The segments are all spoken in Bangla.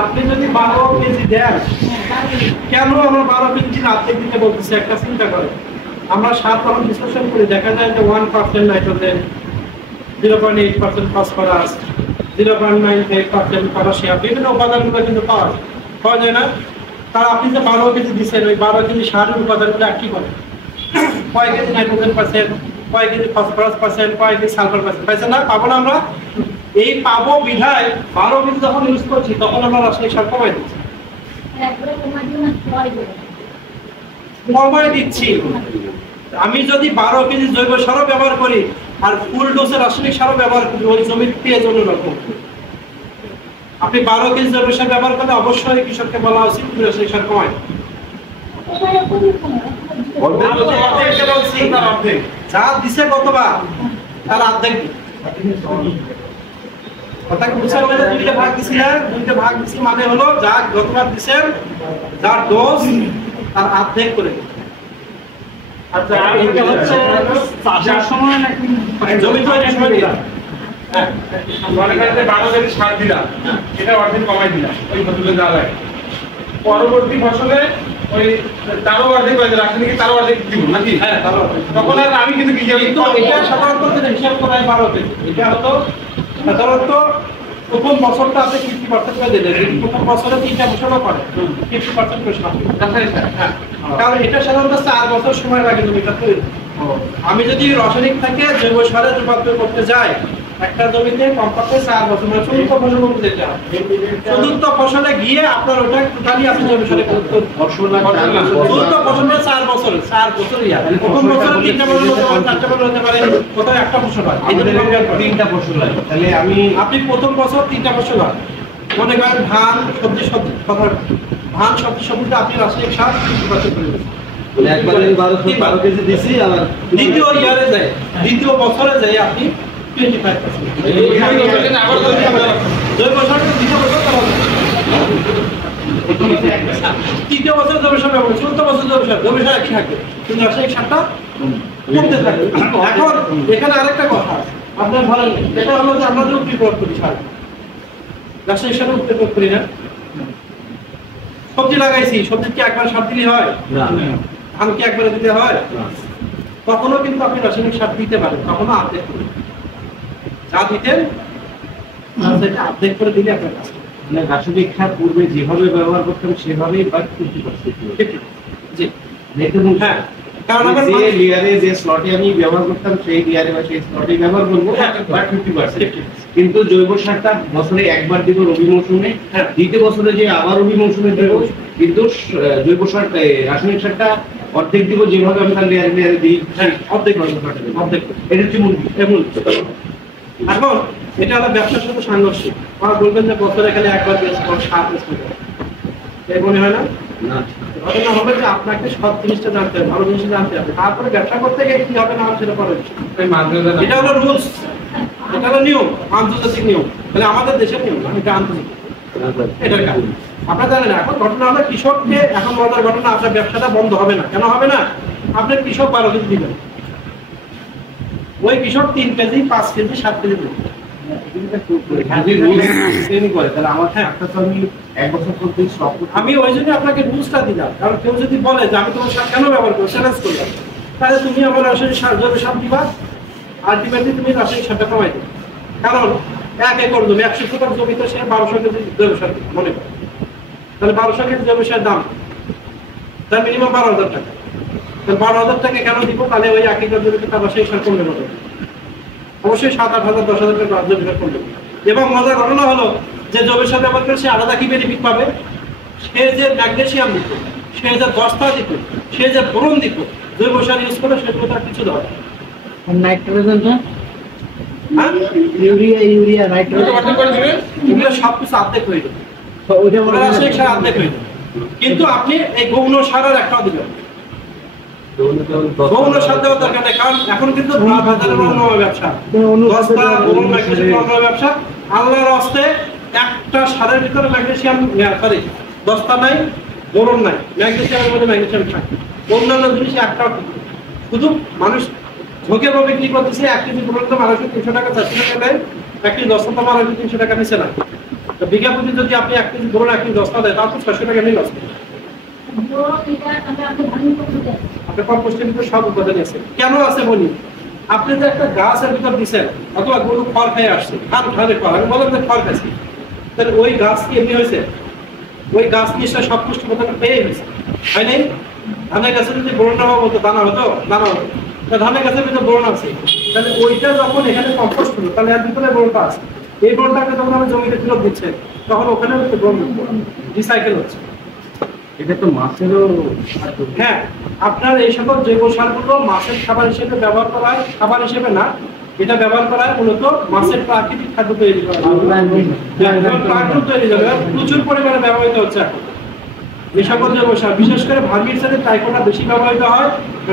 আপনি যদি 12 কেজি দেন, কেন আমরা 12 কেজি অর্ধেক দিতে বলতেছি? একটা চিন্তা করেন, আমরা 7 তখন বিশ্লেষণ করে দেখা যায় যে 1% নাইট্রোজেন, 0.8% ফসফরাস, 0.95% পটাশিয়াম, বিভিন্ন উপাদানগুলো কিন্তু পাওয়া যায় না। তার আপনি যে 12 কেজি দিচ্ছেন, ওই 12 কেজি সারের উপাদানগুলো কি করে? কয় কেজি নাইট্রোজেন পাচ্ছেন, কয় কেজি ফসফরাস পাচ্ছেন, কয় কেজি সালফার পাচ্ছেন, পাইছেন না? পাবো না আমরা? এই পাবো বিধায় 12 কেজি যখন ইউজ করছি তখন আমরা রাসায়নিক সার কমাই দিচ্ছি। কমাই দিচ্ছি। আমি যদি 12 কেজি জৈব সারও ব্যবহার করি আর ফুল ডোজে রাসায়নিক সারও ব্যবহার করি, ওই জমির পেঁয়াজ অন্যরকম। আপনি 12 কেজি জৈব সার ব্যবহার করলে অবশ্যই কৃষককে বলা উচিত রাসায়নিক সার কমায়। যা দিছে গতবার তার অর্ধেক দুইটা ভাগ দিছি না, দুইটা ভাগ দিছি মানে হলো যা গতবার দিছেন যার ডোজ তার অর্ধেক করে। আচ্ছা, এটা হচ্ছে চাষের সময় নাকি জমি তৈরির সময় দিলাম? হ্যাঁ, মনে করেন যে 12 কেজি সার দিলাম, এটা অর্ধেক কমাই দিলাম ওই ফসলে যা লাগে। পরবর্তী ফসলে ওই তারও অর্ধেক হয়েছে, রাসায়নিক তারও অর্ধেক দিব নাকি? হ্যাঁ, তখন আর আমি কিন্তু এটা সাধারণত হিসাব করাই 12 কেজি। এটা হতো সাধারণত প্রথম বছরটা আপনি 50% করে দিলেন, প্রথম বছরে 3টা বছরও করে 50% করে সার। হ্যাঁ, কারণ এটা সাধারণত 4 বছর সময় লাগে জমিটা তৈরি। আমি যদি রাসায়নিক থেকে জৈব সারে রূপান্তর করতে যাই, একটা জমিতে কমপক্ষে 4 বছর, মানে 4টা ফসল করতে যেতে হবে। 4টা ফসলে গিয়ে আপনার ওটা টোটালি আপনি জৈব সারে করতে 4টা ফসলে 4 বছর, 4 বছর ইয়া। প্রথম বছরে 3টা ফসল হতে পারে, 4টা ফসল হতে পারে, কোথাও একটা ফসল হয়। এই জন্য 3টা ফসল হয়। তাহলে আপনি প্রথম বছর 3টা ফসল হয়। মনে করেন ধান, সবজি ধান, সবজিটা আপনি রাসায়নিক সার 50% করে দিচ্ছেন। একবারে 12 কেজি দিছি, আর দ্বিতীয় ইয়ারে যায়, দ্বিতীয় বছরে যায় আপনি 25%। জৈব সার দ্বিতীয় বছর তৃতীয় বছর জৈব সার ব্যবহার, 4টা বছর জৈব সার একই থাকবে, কিন্তু রাসায়নিক সারটা কমতে থাকবে। এখন এখানে আরেকটা কথা আপনার ভালো, এটা হলো যে আমরা যে উপরিপ্রয়োগ করি সার, রাসায়নিক সার উপরিপ্রয়োগ করি না। সবজি লাগাইছি, সবজি কি একবার সার দিলে হয়? ধান কি একবারে দিতে হয়? কখনো কিন্তু আপনি রাসায়নিক সার দিতে পারেন, কখনো অর্ধেক করে যা দিতেন সেটা অর্ধেক করে দিলে আপনার কাছে। মানে রাসায়নিক সার পূর্বে যেভাবে ব্যবহার করতাম সেভাবেই বা 50%। জি, হ্যাঁ, কারণ আমরা যে লেয়ারে যে স্লটে আমি ব্যবহার করতাম সেই লেয়ারে বা সেই স্লটে ব্যবহার করব বা 50%। কিন্তু জৈব সারটা বছরে একবার দিব রবি মৌসুমে, দ্বিতীয় বছরে যে আবার রবি মৌসুমে দেব। কিন্তু জৈব সার রাসায়নিক সারটা অর্ধেক দিব, যেভাবে আমি তার লেয়ারে দিই অর্ধেক। এটা হচ্ছে মূল। এখন এটা হলো ব্যবসার সাথে সাংঘর্ষিক। ওরা বলবেন যে বছরে খালি একবার সার মনে হয় না? ঘটনা হবে যে আপনাকে সব জিনিসটা জানতে হবে, ভালো জিনিসটা জানতে হবে, তারপরে ব্যবসা করতে গিয়ে কি হবে না সেটা পরে। এটা হলো রুলস, এটা হলো নিয়ম, আন্তর্জাতিক নিয়ম। তাহলে আমাদের দেশের নিয়ম, এটা আন্তর্জাতিক। এটার কারণ আপনারা জানেন। এখন ঘটনা হলো কৃষককে, এখন মজার ঘটনা, আপনার ব্যবসাটা বন্ধ হবে না। কেন হবে না? আপনার কৃষক 12 কেজি দিবেন, ওই কৃষক 3 কেজি, 5 কেজি, 7 কেজি দেবেন। আমি ওই জন্য আপনাকে রুলসটা দিলাম, কারণ কেউ যদি বলে যে আমি তোমার সার কেন ব্যবহার করবো, চ্যালেঞ্জ করলাম, তাহলে তুমি আমার রাসায়নিক সার জৈব সার দিবা, আলটিমেটলি তুমি রাসায়নিক সারটা কমাই দেবে। কারণ 1 একর জমি, 100 শতক জমিতে সে 1200 কেজি জৈব সার মনে করে, তাহলে 1200 কেজি জৈব সার দাম তার মিনিমাম 12,000 টাকা। তাহলে 12,000 টাকা কেন দিব? তাহলে ওই 1 একর জমিতে তার রাসায়নিক সার কমবে না, অবশ্যই 7-8,000, 10,000 টাকা জৈব সার কমবে। এবং মজার ঘটনা হলো যে জৈব সার ব্যবহার করে সে আলাদা কি বেনিফিট পাবে? সে যে ম্যাগনেসিয়াম দিত, সে যে দস্তা দিত, সে যে বোরন দিত, জৈব সার ইউজ করে সেগুলো তার কিছু দেওয়া। নাইট্রোজেনটা, ইউরিয়া, নাইট্রোজেন এগুলো সবকিছু অর্ধেক হয়ে যাবে, রাসায়নিক সার অর্ধেক হয়ে যাবে। কিন্তু আপনি এই গৌণ সারের একটাও দিবেন, গৌণ সার দেওয়ার দরকার নেই। কারণ এখন কিন্তু ব্যবসা, ব্যবসা আল্লাহর হস্তে একটা সারের ভিতরে ম্যাগনেসিয়াম, সরি দস্তা নাই, বোরন নাই, ম্যাগনেসিয়ামের মধ্যে ম্যাগনেসিয়াম থাকে। অন্যান্য জিনিস একটাও শুধু মানুষ ঝোঁকে ভাবে কি করতেছে, 1 কেজি বোরন তো মানুষ 300 টাকা, 400 টাকা দেয়, 1 কেজি দস্তা তো মানুষ 300 টাকা নিচে না। তো বিঘা প্রতি যদি আপনি 1 কেজি ধরুন 1 কেজি 10 দেয় তাহলে তো 600 টাকা নিয়ে লস। আপনি কম্পোস্টের ভিতরে সব উপাদান আছে। কেন আছে বলি, আপনি যে একটা গাছের ভিতর দিচ্ছেন অথবা গরু খড় খেয়ে আসছে, ধারে খড়, আমি বললাম যে খড় খাচ্ছি, তাহলে ওই গাছ কি এমনি হয়েছে? ওই গাছ নিশ্চয় সব পুষ্টি উপাদান পেয়ে গেছে, হয় নাই? ধানের গাছে যদি বোরন হওয়া হতো দানা হতো, দানা হতো, ধানের গাছের ভিতরে বোরন আছে, তাহলে ওইটা যখন এখানে কম্পোস্ট হলো তাহলে এর ভিতরে বোরনটা আছে। এই বোরনটাকে যখন আমি জমিতে ফেরত দিচ্ছে তখন ওখানে বোরন রিসাইকেল হচ্ছে। এটা তো মাছেরও, হ্যাঁ, আপনার এই সকল জৈব সারগুলো মাছের খাবার হিসেবে ব্যবহার করা হয়, খাবার হিসেবে না, এটা ব্যবহার করা হয় মূলত মাছের প্রাকৃতিক খাদ্য তৈরি করা প্রচুর পরিমাণে ব্যবহৃত হচ্ছে এখন এই সকল জৈব সার। বিশেষ করে ভার্মিসাইডে ট্রাইকোটা বেশি ব্যবহৃত হয়।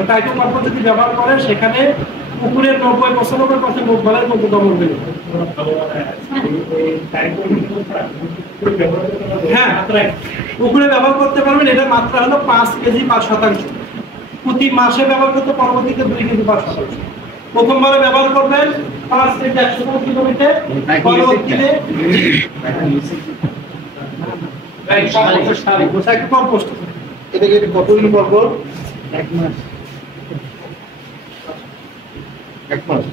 ট্রাইকোকার্প যদি ব্যবহার করেন সেখানে পুকুরের 90-95% রোগবালাই কিন্তু দমন হয়ে যায়। হ্যাঁ, পুকুরে ব্যবহার করতে পারবেন, এটা মাত্রা হলো 5 কেজি 5%। প্রতি মাসে ব্যবহার করতে পরবর্তীতে 2 কেজি 5%। প্রথমবারে ব্যবহার করবেন 5 কেজি 100 কিলোমিটার, পরবর্তীতে কম্পোস্ট। এটাকে কতদিন পর পর? 1 মাস। 1 মাস।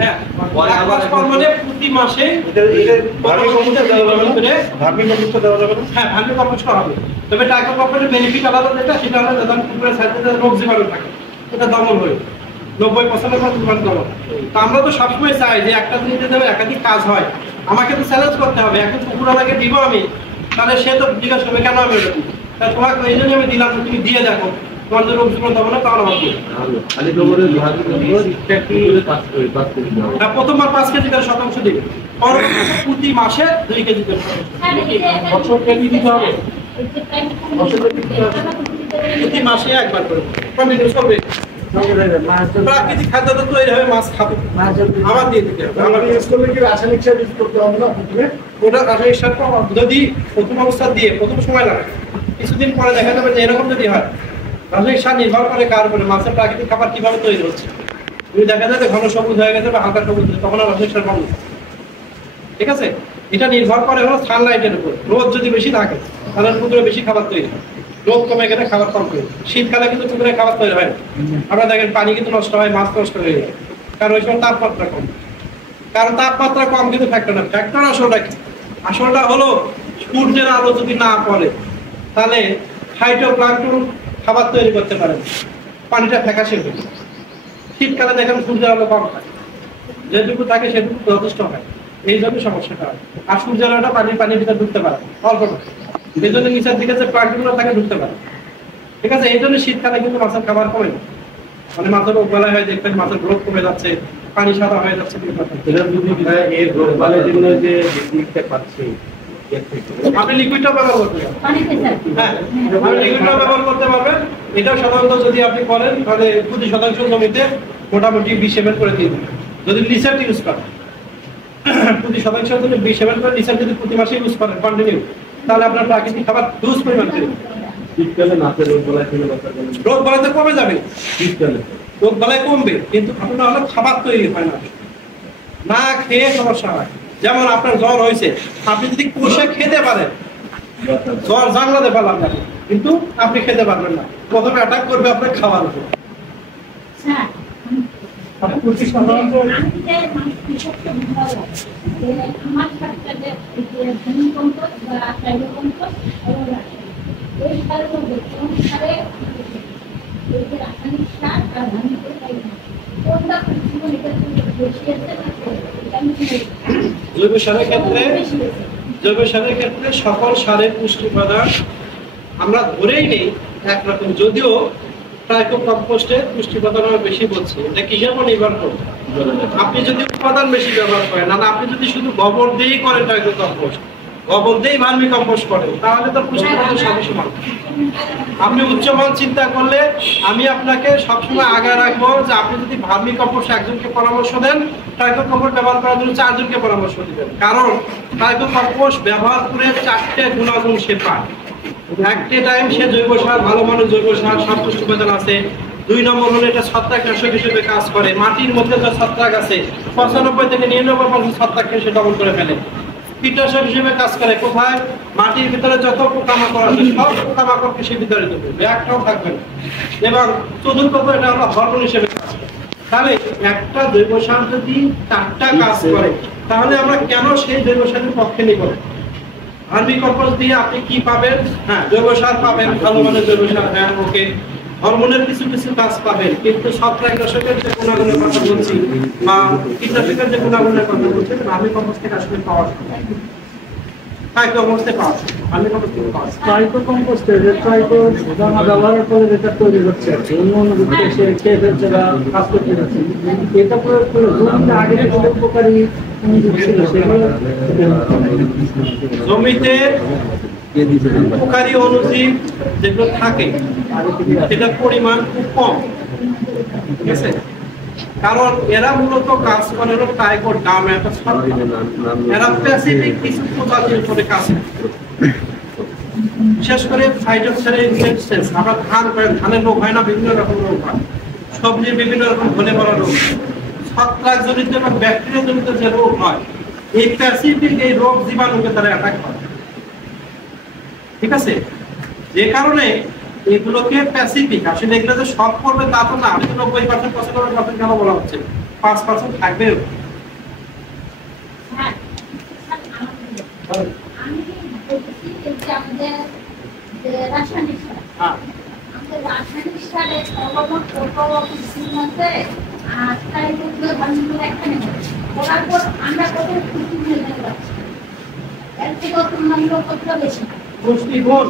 হ্যাঁ, প্রতি মাসে তবে টাকা কম্পোস্টের বেনিফিট আলাদা, যেটা সেটা হলো পুকুরের সাইডে রোগ জীবাণু থাকে এটা দমন হয় 90% দমন। তো আমরা তো সবসময় চাই যে একটা জিনিস যাবে একাধিক কাজ হয়, আমাকে তো চ্যালেঞ্জ করতে হবে। এখন পুকুর আমাকে দিব আমি, তাহলে সে তো জিজ্ঞাসা করবে কেন আমি ওটা দিব, তা তোমাকে এই জন্য আমি দিলাম, তুমি দিয়ে দেখো তোমার যে রোগ জীবাণু দমন হয় তাহলে হবে। প্রথমবার 5 কেজি করে শতাংশ দিবে, পরবর্তীতে প্রতি মাসে 2 কেজি করে বছর কেজি দিতে হবে, প্রতি মাসে একবার করে কন্টিনিউ চলবে। প্রাকৃতিক খাদ্য তো তৈরি হবে, মাছ খাবে, আবার দিয়ে দিতে হবে। আমরা রাসায়নিক সার ইউজ করতে হবে না, ওটা রাসায়নিক সার যদি প্রথম অবস্থা দিয়ে প্রথম সময় লাগে, কিছুদিন পরে দেখা যাবে যে এরকম যদি হয়। রাসায়নিক সার নির্ভর করে কার উপরে, মাছের প্রাকৃতিক খাবার কিভাবে তৈরি হচ্ছে। যদি দেখা যায় ঘন সবুজ হয়ে গেছে বা হালকা সবুজ হয়েছে, তখন আর রাসায়নিক সার বন্ধ। ঠিক আছে, এটা নির্ভর করে হলো সানলাইটের উপর। রোদ যদি বেশি থাকে তাহলে পুকুরে বেশি খাবার তৈরি হয়, রোদ কমে গেলে খাবার কম তৈরি। শীতকালে কিন্তু পুকুরে খাবার তৈরি হয় না, আমরা দেখেন পানি কিন্তু নষ্ট হয়, মাছ নষ্ট হয়ে যায়, কারণ ওই সময় তাপমাত্রা কম। কারণ তাপমাত্রা কম কিন্তু ফ্যাক্টর না, ফ্যাক্টর আসলটা কি? আসলটা হলো সূর্যের আলো যদি না পড়ে তাহলে ফাইটোপ্লাঙ্কটন খাবার তৈরি করতে পারে, পানিটা ফ্যাকাশে হয়ে যায়। শীতকালে দেখেন সূর্যের আলো কম থাকে, যেটুকু থাকে সেটুকু যথেষ্ট হয়, এই জন্য সমস্যাটা হয়। আর সূর্যের আলোটা পানির ভিতরে ঢুকতে পারে অল্প, এই জন্য নিচের দিকে যে প্লাঙ্কটনগুলো থাকে ঢুকতে পারে। ঠিক আছে, এই জন্য শীতকালে কিন্তু মাছের খাবার কমে না, মানে মাছের রোগ বালাই হয়, দেখবেন মাছের গ্রোথ কমে যাচ্ছে, পানি সাদা হয়ে যাচ্ছে। আপনি লিকুইডটা ব্যবহার করতে পারবেন, হ্যাঁ আপনি লিকুইডটা ব্যবহার করতে পারবেন। এটাও সাধারণত যদি আপনি করেন তাহলে প্রতি শতাংশ জমিতে মোটামুটি 20 ml করে দিয়ে দেবেন। যদি লিসার ইউজ করেন প্রতি শতাংশ যদি 20 ml করে লিসার যদি প্রতি মাসে ইউজ করেন কন্টিনিউ, তাহলে আপনার প্রাকৃতিক খাবার হিউজ পরিমাণ তৈরি। শীতকালে মাছের রোগ বালাই তো কমে যাবে, শীতকালে রোগ বালাই কমবে, কিন্তু আপনার হলো খাবার তৈরি হয় না, না খেয়ে সমস্যা হয়। যেমন আপনার জ্বর হয়েছে, আপনি যদি কষে খেতে পারেন, জ্বর জানলাতে পেলাম না, কিন্তু আপনি খেতে পারবেন না, প্রথমে অ্যাটাক করবে আপনার খাবার উপর। জৈব সারের ক্ষেত্রে সকল সারের পুষ্টি উপাদান আমরা ধরেই নেই একরকম, যদিও ট্রাইকো কম্পোস্টে পুষ্টি উপাদান বেশি বলছি, এটা কিসের উপর নির্ভর করবে? আপনি যদি উপাদান বেশি ব্যবহার করেন, না আপনি যদি শুধু গোবর দিয়েই করেন ট্রাইকো কম্পোস্ট, গোবর দিয়েই ভার্মি কম্পোস্ট করে, তাহলে তো পুষ্টিমান সবই সমান। আপনি উচ্চমান চিন্তা করলে আমি আপনাকে সবসময় আগে রাখবো যে আপনি যদি ভার্মি কম্পোস্ট একজনকে পরামর্শ দেন, ট্রাইকো কম্পোস্ট ব্যবহার করার জন্য 4 জনকে পরামর্শ দিবেন। কারণ ট্রাইকো কম্পোস্ট ব্যবহার করে 4টে গুণাগুণ সে পায়। একটা টাইম সে জৈব সার, ভালো মানের জৈব সার, সব পুষ্টি উপাদান আছে। 2 নম্বর হলো এটা ছত্রাকনাশক হিসেবে কাজ করে। মাটির মধ্যে যে ছত্রাক আছে 95 থেকে 99% ছত্রাককে সে দমন করে ফেলে। কীটনাশক হিসেবে কাজ করে কোথায়? মাটির ভিতরে যত পোকামাকড় আছে সব পোকামাকড়কে সে বিতাড়িত করবে, একটাও থাকবে না। এবং চতুর্থত এটা হলো হরমোন হিসেবে কাজ করে। তাহলে একটা জৈব সার যদি 4টা কাজ করে, তাহলে আমরা কেন সেই জৈব সারের পক্ষে নিব? ভার্মি কম্পোস্ট দিয়ে আপনি কি পাবেন? হ্যাঁ, জৈব সার পাবেন, ভালো মানের জৈব সার, হ্যাঁ ওকে। হরমোনের কিছু কিছু কাজ পাবেন, কিন্তু ছত্রাকনাশকের যে গুণাগুণের কথা বলছি বা কীটনাশকের যে গুণাগুণের কথা বলছি, ভার্মি কম্পোস্ট থেকে আসলে পাওয়া যায়। ট্রাইকো কম্পোস্টে পাওয়া যায়, ভার্মি কম্পোস্ট থেকে পাওয়া যায়। ট্রাইকো কম্পোস্টে যে ট্রাইকো দানা ব্যবহারের পরে যেটা তৈরি হচ্ছে, অন্য অন্য দিকে সে খেয়ে ফেলছে বা কাজ করতে যাচ্ছে, এটা প্রয়োগ করে জমিতে আগে যে উপকারী অনুজীব ছিল সেগুলো জমিতে উপকারী অনুজীব যেগুলো থাকে সেটার পরিমাণ খুব কম, ঠিক আছে? কারণ এরা মূলত কাজ করে হলো ট্রাইকো ডার্মা, একটা ছত্রাক। এরা স্পেসিফিক কিছু প্রজাতির উপরে কাজ করে। বিশেষ করে ফাইটোসেন্স, আমরা ধান করেন, ধানের রোগ হয় না, বিভিন্ন রকম রোগ হয়, সবজির বিভিন্ন রকম ধনে পড়া রোগ, ছত্রাক জনিত এবং ব্যাকটেরিয়া জনিত যে রোগ হয়, এই স্পেসিফিক এই রোগ জীবাণুকে তারা অ্যাটাক করে, ঠিক আছে? যে কারণে এগুলোকে স্পেসিফিক, আসলে এগুলো যে সব করবে তা তো না। আমি তো 90% 95% কেন বলা হচ্ছে, 5% থাকবে। রাসায়নিক সারের আমরা কত বেশি পুষ্টিগুণ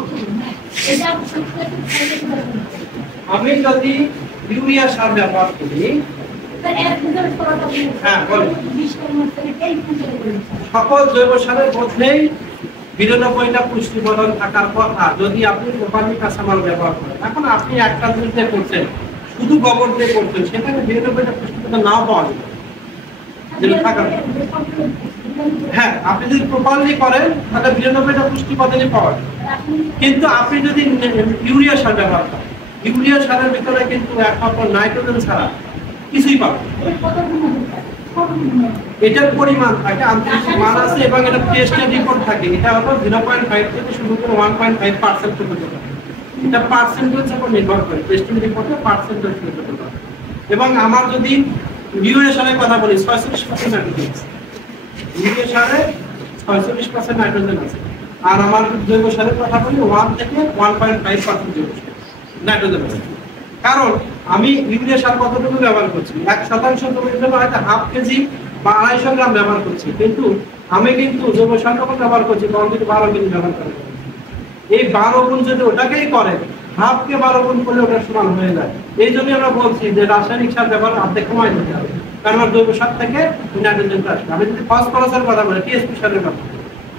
আমি যদি ইউরিয়া সার ব্যবহার করি, হ্যাঁ বলেন, সকল জৈব সারের মধ্যেই 92টা পুষ্টি উপাদান থাকার কথা যদি আপনি প্রপারলি কাঁচামাল ব্যবহার করেন। এখন আপনি একটা জমিতে করছেন, শুধু গোবর দিয়ে করছেন, সেখানে 92টা পুষ্টি উপাদান নাও পাওয়া যাবে, যেটা থাকার কথা। হ্যাঁ, আপনি যদি প্রপারলি করেন তাহলে 92টা পুষ্টি উপাদানই পাওয়া যাবে। কিন্তু আপনি যদি ইউরিয়া সার ব্যবহার করেন, ইউরিয়া সারের ভিতরে কিন্তু একমাত্র নাইট্রোজেন ছাড়া কিছুই পাবেন। এটার পরিমাণ থাকে, আন্তরিক মান আছে এবং এটা টেস্টের রিপোর্ট থাকে। এটা হলো 0.5 থেকে শুরু করে 1.5% পর্যন্ত। এটা পার্সেন্টেজের উপর নির্ভর করে, টেস্টিং রিপোর্টে পার্সেন্টেজ নির্ভর করে। এবং আমার যদি ইউরিয়া সারের কথা বলি, 46% নাইট্রোজেন আছে। ইউরিয়া সারে 46% নাইট্রোজেন আছে। আর আমার জৈব সারের কথা বলি 1 থেকে 1.5% জৈব সার নাইট্রোজেন আছে। কারণ আমি ইউরিয়া সার কতটুকু ব্যবহার করছি, 1% জমির জন্য হয়তো 1/2 কেজি বা 250 গ্রাম ব্যবহার করছি, কিন্তু আমি কিন্তু জৈব সার যখন ব্যবহার করছি তখন কিন্তু 12 কেজি ব্যবহার করি। এই 12 গুণ যদি ওটাকেই করে, 1/2 কে 12 গুণ করলে ওটা সমান হয়ে যায়। এই জন্য আমরা বলছি যে রাসায়নিক সার ব্যবহার অর্ধেক কমাই দিতে হবে, কারণ আমার জৈব সার থেকে নাইট্রোজেনটা আসবে। আমি যদি ফসফরাসের কথা বলি, টিএসপি সারের কথা,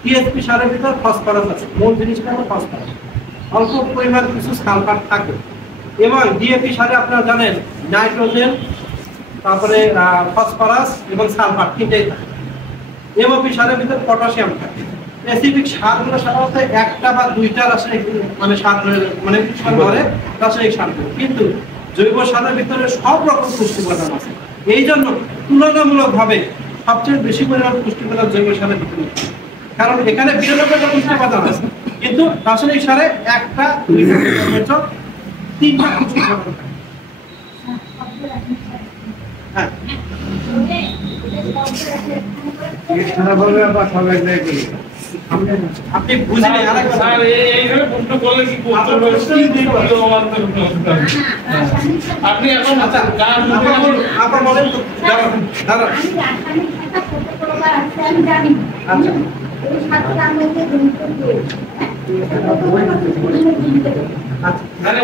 টিএসপি সারের ভিতরে ফসফরাস আছে, মূল জিনিসটা হলো ফসফরাস, অল্প পরিমাণ কিছু সালফার থাকে। এবং ডিএপি সারে আপনারা জানেন নাইট্রোজেন, তারপরে ফসফরাস এবং সালফার তিনটেই থাকে। এমওপি সারের ভিতরে পটাশিয়াম থাকে। স্পেসিফিক সারগুলো সাধারণত একটা বা দুইটা রাসায়নিক সার ধরে রাসায়নিক সার, কিন্তু জৈব সারের ভিতরে সব রকম পুষ্টি উপাদান আছে। এই জন্য তুলনামূলকভাবে সবচেয়ে বেশি পরিমাণ পুষ্টি উপাদান জৈব সারের ভিতরে, কারণ এখানে 92টা পুষ্টি উপাদান আছে, কিন্তু রাসায়নিক সারে একটা, দুইটা, তিনটা পুষ্টি উপাদান থাকে। হ্যাঁ, আপনি বুঝলেন আরেকটা এইভাবে প্রশ্ন করলে কি আপনি এখন আপনার বলেন তো দাদা।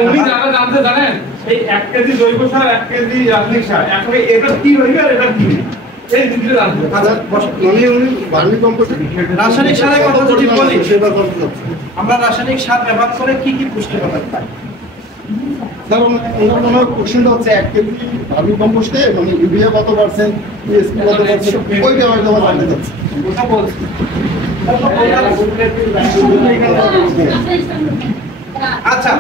উনি যারা জানতে জানেন এই 1 কেজি জৈব সার 1 কেজি রাসায়নিক সার, এখন এটা কি হইবে আর এটা কি? এই দুটো রাখবো। আচ্ছা বসো। উনি ভার্মি কম্পোস্ট রাসায়নিক সারের কথা যদি বলি, সেটা করতে যাচ্ছে। আমরা রাসায়নিক সার ব্যবহার করে কি কি পুষ্টি উপাদান পাই? স্যার ওনার কোশ্চেনটা হচ্ছে 1 কেজি ভার্মি কম্পোস্টে মানে ইউরিয়া কত পার্সেন্ট, টিএসপি কত পার্সেন্ট, ওইটা হয়তো আমার জানতে চাচ্ছি। ওটা বলছি। আচ্ছা,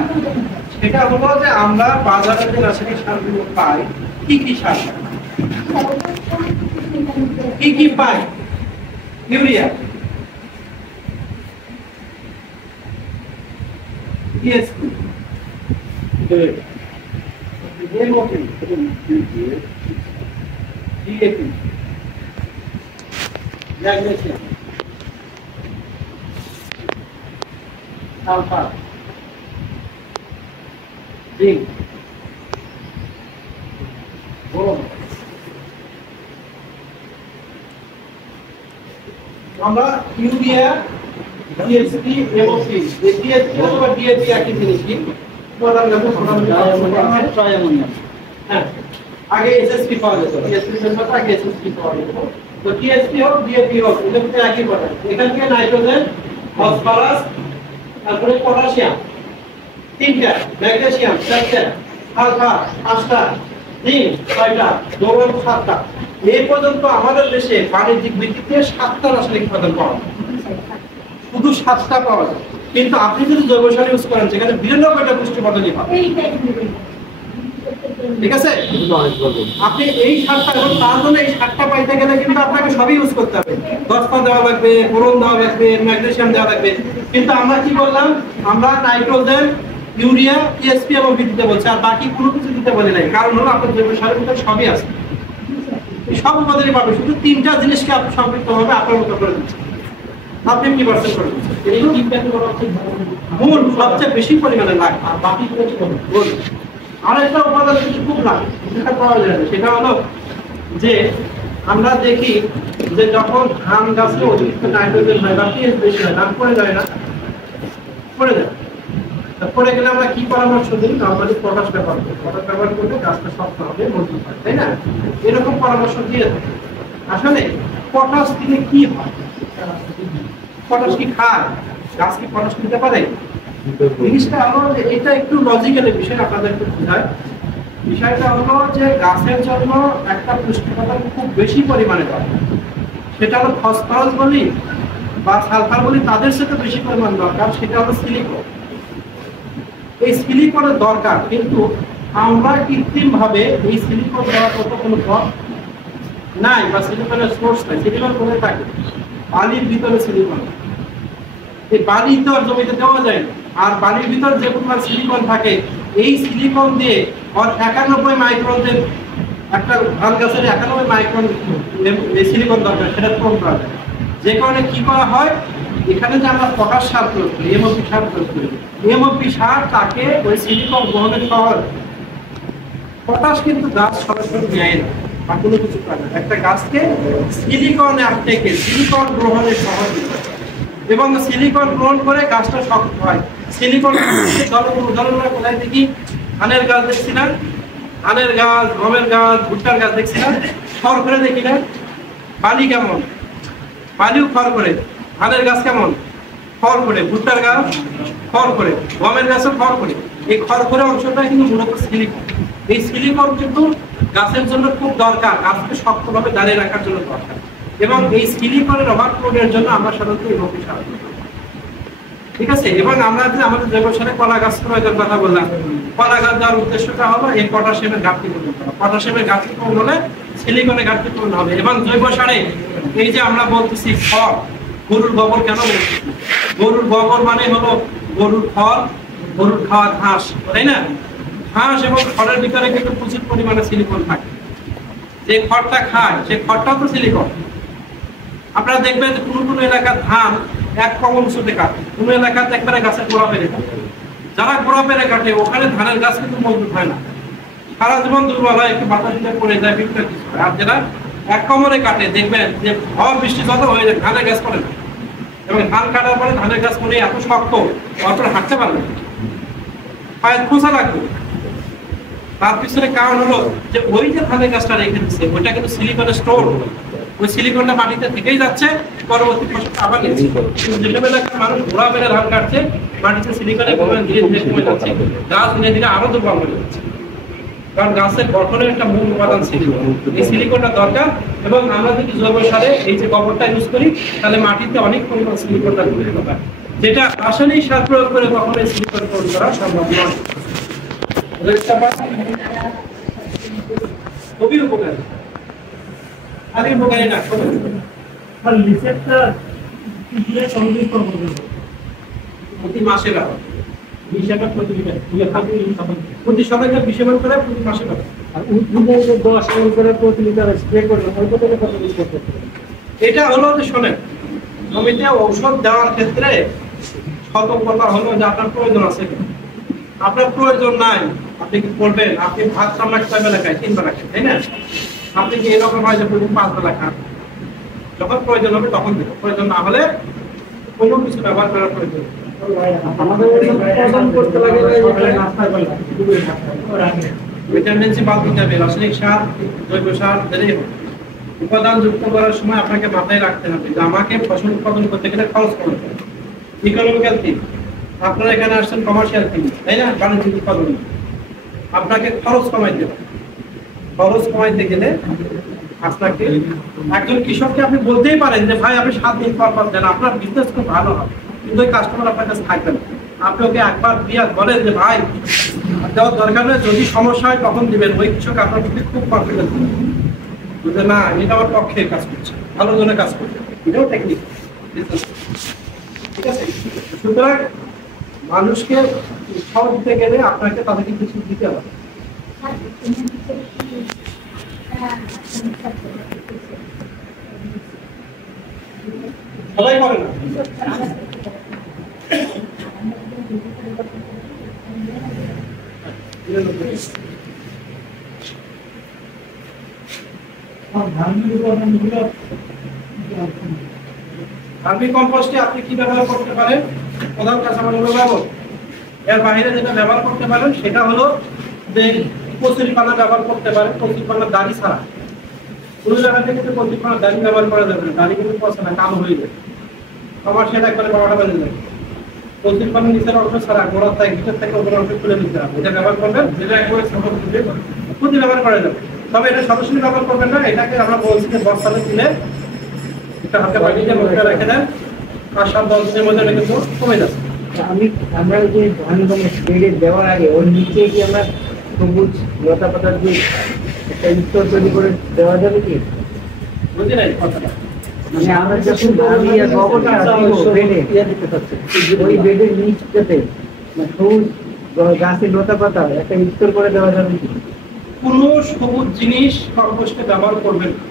এটা হলো যে আমরা বাজারে যে রাসায়নিক সারগুলো পাই, কি কি সার কি কি পাই? Urea, TSP, MOP, DAP, magnesium, sulphur, zinc, boron. আমরা ইউরিয়া, টিএসপি, এমওপি, টিএসপি অথবা ডিএপি একই জিনিসই উপাদান ট্রাইঅ্যামোনিয়াম। হ্যাঁ, আগে এসএসপি পাওয়া যেত, টিএসপি এর সাথে আগে এসএসপি পাওয়া যেত। তো টিএসপি হোক ডিএপি হোক, এদের মধ্যে একই উপাদান। এখান থেকে নাইট্রোজেন, ফসফরাস, তারপরে পটাশিয়াম তিনটা, ম্যাগনেসিয়াম চারটা, সালফার পাঁচটা, জিঙ্ক ছয়টা, বোরন সাতটা। এই পর্যন্ত আমাদের দেশে বাণিজ্যিক ভিত্তিতে 7টা রাসায়নিক উপাদান পাওয়া যায়, শুধু 7টা পাওয়া যায়। কিন্তু আপনি যদি জৈব সার ইউজ করেন সেখানে 92টা পুষ্টি পদ্ধতি পাবেন। ঠিক আছে, আপনি এই সারটা এবং তার জন্য এই সারটা পাইতে গেলে কিন্তু আপনাকে সবই ইউজ করতে হবে। ফসফরাস দেওয়া লাগবে, বোরন দেওয়া লাগবে, ম্যাগনেসিয়াম দেওয়া লাগবে। কিন্তু আমরা কি করলাম, আমরা নাইট্রোজেন, ইউরিয়া, টিএসপি এবং দিতে বলছি, আর বাকি কোনো কিছু দিতে বলি নাই। কারণ হলো আপনার জৈব সারের মধ্যে সবই আছে, সব উপাদানই পাবে, শুধু 3টা জিনিসকে আপনি সম্পৃক্তভাবে আপনার মতো করে দিচ্ছেন। আপনি 50% করে দিচ্ছেন। এই 3টাকে বলা হচ্ছে মূল, সবচেয়ে বেশি পরিমাণে লাগে, আর বাকিগুলো হচ্ছে মূল। আরেকটা উপাদান কিন্তু খুব লাগে, যেটা পাওয়া যায় না, সেটা হলো যে আমরা দেখি যে যখন ধান গাছে অতিরিক্ত নাইট্রোজেন হয় বা পিএইচ বেশি হয়, ধান পড়ে যায় না, পড়ে যায়। পড়ে গেলে আমরা কি পরামর্শ দিই? নরমালি পটাশ ব্যবহার করি। পটাশ ব্যবহার করলে গাছটা শক্ত হবে, মজবুত হয়, তাই না? এরকম পরামর্শ দিয়ে থাকে। আসলে পটাশ দিলে কি হয়? পটাশ কি খায়? গাছ কি পটাশ নিতে পারে? জিনিসটা হলো যে এটা একটু লজিক্যালি বিষয় আপনাদের একটু বোঝায়। বিষয়টা হলো যে গাছের জন্য একটা পুষ্টি উপাদান খুব বেশি পরিমাণে দরকার, সেটা হলো ফসফরাস বলি বা সালফার বলি, তাদের সাথে বেশি পরিমাণ দরকার, সেটা হলো সিলিকন। এই সিলিকনের দরকার, কিন্তু আমরা কৃত্রিম ভাবে এই সিলিকন দেওয়ার মতো কোনো পথ নাই বা সিলিকনের সোর্স নাই। সিলিকন কোথায় থাকে? বালির ভিতরে সিলিকন। এই বালি তো আর জমিতে দেওয়া যায় না। আর বালির ভিতর যে পরিমাণ সিলিকন থাকে, এই সিলিকন দিয়ে 91 মাইক্রনের একটা ধান গাছের 91 মাইক্রন এই সিলিকন দরকার, সেটা কম করা যায়। যে কারণে কি করা হয়, এখানে যে আমরা পটাশ সার প্রয়োগ করি, এমওপি সার প্রয়োগ করি, এমওপি সার তাকে ওই সিলিকন গ্রহণের সহজ। পটাশ কিন্তু গাছ সরাসরি নেয় না বা কোনো কিছু করে না। একটা গাছকে সিলিকন থেকে সিলিকন গ্রহণের সহজ এবং সিলিকন গ্রহণ করে গাছটা শক্ত হয়। সিলিকন উদাহরণ কোথায় দেখি? ধানের গাছ দেখছি না, ধানের গাছ, গমের গাছ, ভুট্টার গাছ দেখছি না, খড় করে দেখি না। বালি কেমন? বালিও খড় করে। ধানের গাছ কেমন? খড় করে। ভুট্টার গাছ খড় করে, গমের গাছও খড় করে। এই খড় করে অংশটা কিন্তু মূলত সিলিকন। এই সিলিকন কিন্তু গাছের জন্য খুব দরকার, গাছকে শক্তভাবে দাঁড়িয়ে রাখার জন্য দরকার। এবং এই সিলিকনের অভাব পূরণের জন্য আমরা সাধারণত এমওপি সার দিই। ঠিক আছে, এবং আমরা যে আমাদের জৈব সারে কলা গাছ প্রয়োগের কথা বললাম, কলা গাছ দেওয়ার উদ্দেশ্যটা হলো এই পটাশিয়ামের ঘাটতি পূরণ করা। পটাশিয়ামের ঘাটতি পূরণ হলে সিলিকনের ঘাটতি পূরণ হবে। এবং জৈব সারে এই যে আমরা বলতেছি খড়, গরুর গোবর কেন বলতেছি? গরুর গোবর মানে হলো গরুর খড়, গরুর খাওয়া ঘাস, তাই না? ঘাস এবং খড়ের ভিতরে কিন্তু প্রচুর পরিমাণে সিলিকন থাকে। যে খড়টা খায় সে খড়টাও তো সিলিকন। আপনারা দেখবেন যে কোনো কোনো এলাকার ধান এক কমল উঁচুতে কাটে, কোনো এলাকাতে একবারে গাছের গোড়া পেরে কাটে। যারা গোড়া পেরে কাটে ওখানে ধানের গাছ কিন্তু মজবুত হয় না, সারা জীবন দুর্বল হয়, একটু বাতাস দিলে পড়ে যায়, বিভিন্ন কিছু হয়। আর যারা এক কমলে কাটে দেখবেন যে ঝড় বৃষ্টি যত হয়ে যায় ধানের গাছ পড়ে না। এবং ধান কাটার পরে ধানের গাছ পড়ে এত শক্ত, তারপরে হাঁটতে পারবে, পায়ের খোঁচা লাগবে। তার পিছনে কারণ হলো যে ওই যে ধানের গাছটা রেখে দিচ্ছে ওইটা কিন্তু সিলিকনের স্টোর, ওই সিলিকনটা মাটিতে থেকেই যাচ্ছে, পরবর্তী ফসল আবার নিচ্ছে। যেটা মানুষ ঘোরা বেড়ে ধান কাটছে, মাটিতে সিলিকনের পরিমাণ ধীরে ধীরে কমে যাচ্ছে, গাছ ধীরে ধীরে আরো দুর্বল হয়ে যাচ্ছে। কারণ গাছের গঠনের একটা মূল উপাদান সিলিকন, এই সিলিকনটা দরকার। এবং আমরা যদি জৈব সারে এই যে গোবরটা ইউজ করি, তাহলে মাটিতে অনেক পরিমাণ সিলিকনটা তৈরি হবে, যেটা রাসায়নিক সার প্রয়োগ করে কখনো এই সিলিকন তৈরি করা সম্ভব নয়। খুবই উপকারী, আগে উপকারী না আর লিসেটটা দিয়ে সংযোগ করবো প্রতি মাসে টাকা 20 প্রতি লিটার, প্রতি সপ্তাহে 20 করে প্রতি মাসে টাকা। আর উদ্ভিদের যে 10 ml করে প্রতি লিটার স্প্রে করলে ওই বোতলে কত ইউজ করতে হবে? এটা হলো যে শোনেন, জমিতে ঔষধ দেওয়ার ক্ষেত্রে সতর্কতা হলো যে আপনার প্রয়োজন আছে কিনা। আপনার প্রয়োজন নাই, আপনি কি করবেন? আপনি ভাত রান্না কয় বেলা খায়? 3 বেলা খায়, তাই না? আপনি কি এরকম হয় যে প্রতিদিন 5 বেলা খান? যখন প্রয়োজন হবে তখন দেবেন, প্রয়োজন না হলে কোনো কিছু ব্যবহার করার প্রয়োজন নেই। আমাদের উৎপাদন করতে লাগে নাস্তার বেলা ভিটামিন সি বাদ দিতে হবে, রাসায়নিক সার জৈব সার দিলেই হবে। উপাদান যুক্ত করার সময় আপনাকে মাথায় রাখতে হবে যে আমাকে ফসল উৎপাদন করতে গেলে খরচ কমাতে হবে। ইকোনমিক্যাল থিং, আপনারা এখানে আসছেন কমার্শিয়াল থিং, তাই না? বাণিজ্যিক উৎপাদন, আপনাকে খরচ কমাইতে হবে। খরচ কমাইতে গেলে আপনাকে একজন কৃষককে আপনি বলতেই পারেন যে ভাই আপনি 7 দিন পর দেন, আপনার বিজনেস খুব ভালো হবে, কিন্তু ওই কাস্টমার আপনার কাছে থাকবে না। আপনি ওকে একবার দিয়ে বলেন যে ভাই দেওয়ার দরকার নেই, যদি সমস্যা হয় তখন দিবেন। ওই কৃষক আপনার প্রতি খুব কনফিডেন্স বুঝলেন না, এটা আমার পক্ষে কাজ করছে, ভালো জন্য কাজ করছে, এটাও টেকনিক। ঠিক আছে, সুতরাং মানুষকে উৎসাহ দিতে গেলে আপনাকে তাদেরকে কিছু দিতে হবে। সবাই করে না, ভার্মি কম্পোস্টে আপনি কি ব্যবহার করতে পারেন? প্রধান কাঁচামাল হলো ব্যবহার, এর বাইরে যেটা ব্যবহার করতে পারেন সেটা হলো যে কচুরিপানা ব্যবহার করতে পারেন, কচুরিপানার দাড়ি ছাড়া। কোনো জায়গা থেকে কিন্তু কচুরিপানার দাড়ি ব্যবহার করা যাবে না, দাড়ি কিন্তু পচে না, কালো হয়ে যায়, আমার সেটা একবারে বারোটা বাজে যায়। কচুরিপানার নিচের অংশ ছাড়া গোড়ার থেকে ভিতর থেকে ওপর অংশ খুলে নিতে হবে, এটা ব্যবহার করবেন, যেটা একবারে খুবই ব্যবহার করা যাবে। তবে এটা সরাসরি ব্যবহার করবেন না, এটাকে আমরা বলছি যে বস্তাতে তুলে এটা হাতে বাড়িতে মধ্যে রেখে দেন, আর 7-10 দিনের মধ্যে এটা কিন্তু কমে যাচ্ছে। আমরা যে ধান গমের স্প্রে দেওয়ার আগে ওর নিচে কি আমরা সবুজ লতা পাতার যে একটা স্তর তৈরি করে দেওয়া যাবে কি? বুঝলি নাই কথাটা? মানে আমরা যখন গোবরটা দিতে চাচ্ছি ওই বেডের নিচটাতে সবুজ গাছের লতা পাতা একটা স্তর করে দেওয়া যাবে কি? কোনো সবুজ জিনিস কম্পোস্টে ব্যবহার করবেন না।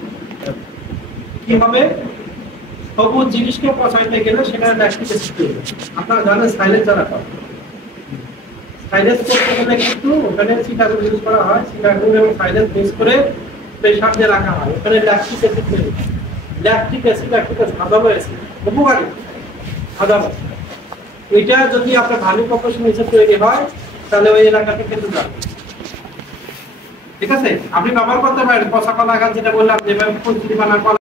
কি হবে? সবুজ জিনিসকে পচাইতে গেলে সেটা ল্যাকটিক অ্যাসিড তৈরি হবে। আপনারা জানেন সাইলেজ যারা করে, সাইলেজ করতে গেলে কিন্তু ওখানে সিটাগুলো ইউজ করা হয়, সিটাগুলো এবং সাইলেজ মিক্স করে প্রেসার দিয়ে রাখা হয়, ওখানে ল্যাকটিক অ্যাসিড তৈরি হয়। ল্যাকটিক অ্যাসিড হাজাবো অ্যাসিড, উপকারী হাজাবো। এটা যদি আপনার ভালো কম্পোস্ট নিচে তৈরি হয় তাহলে ওই এলাকাতে কিন্তু যাবে। ঠিক আছে, আপনি ব্যবহার করতে পারেন পচা কলা গাছ, যেটা বললাম যেভাবে কচুরিপানা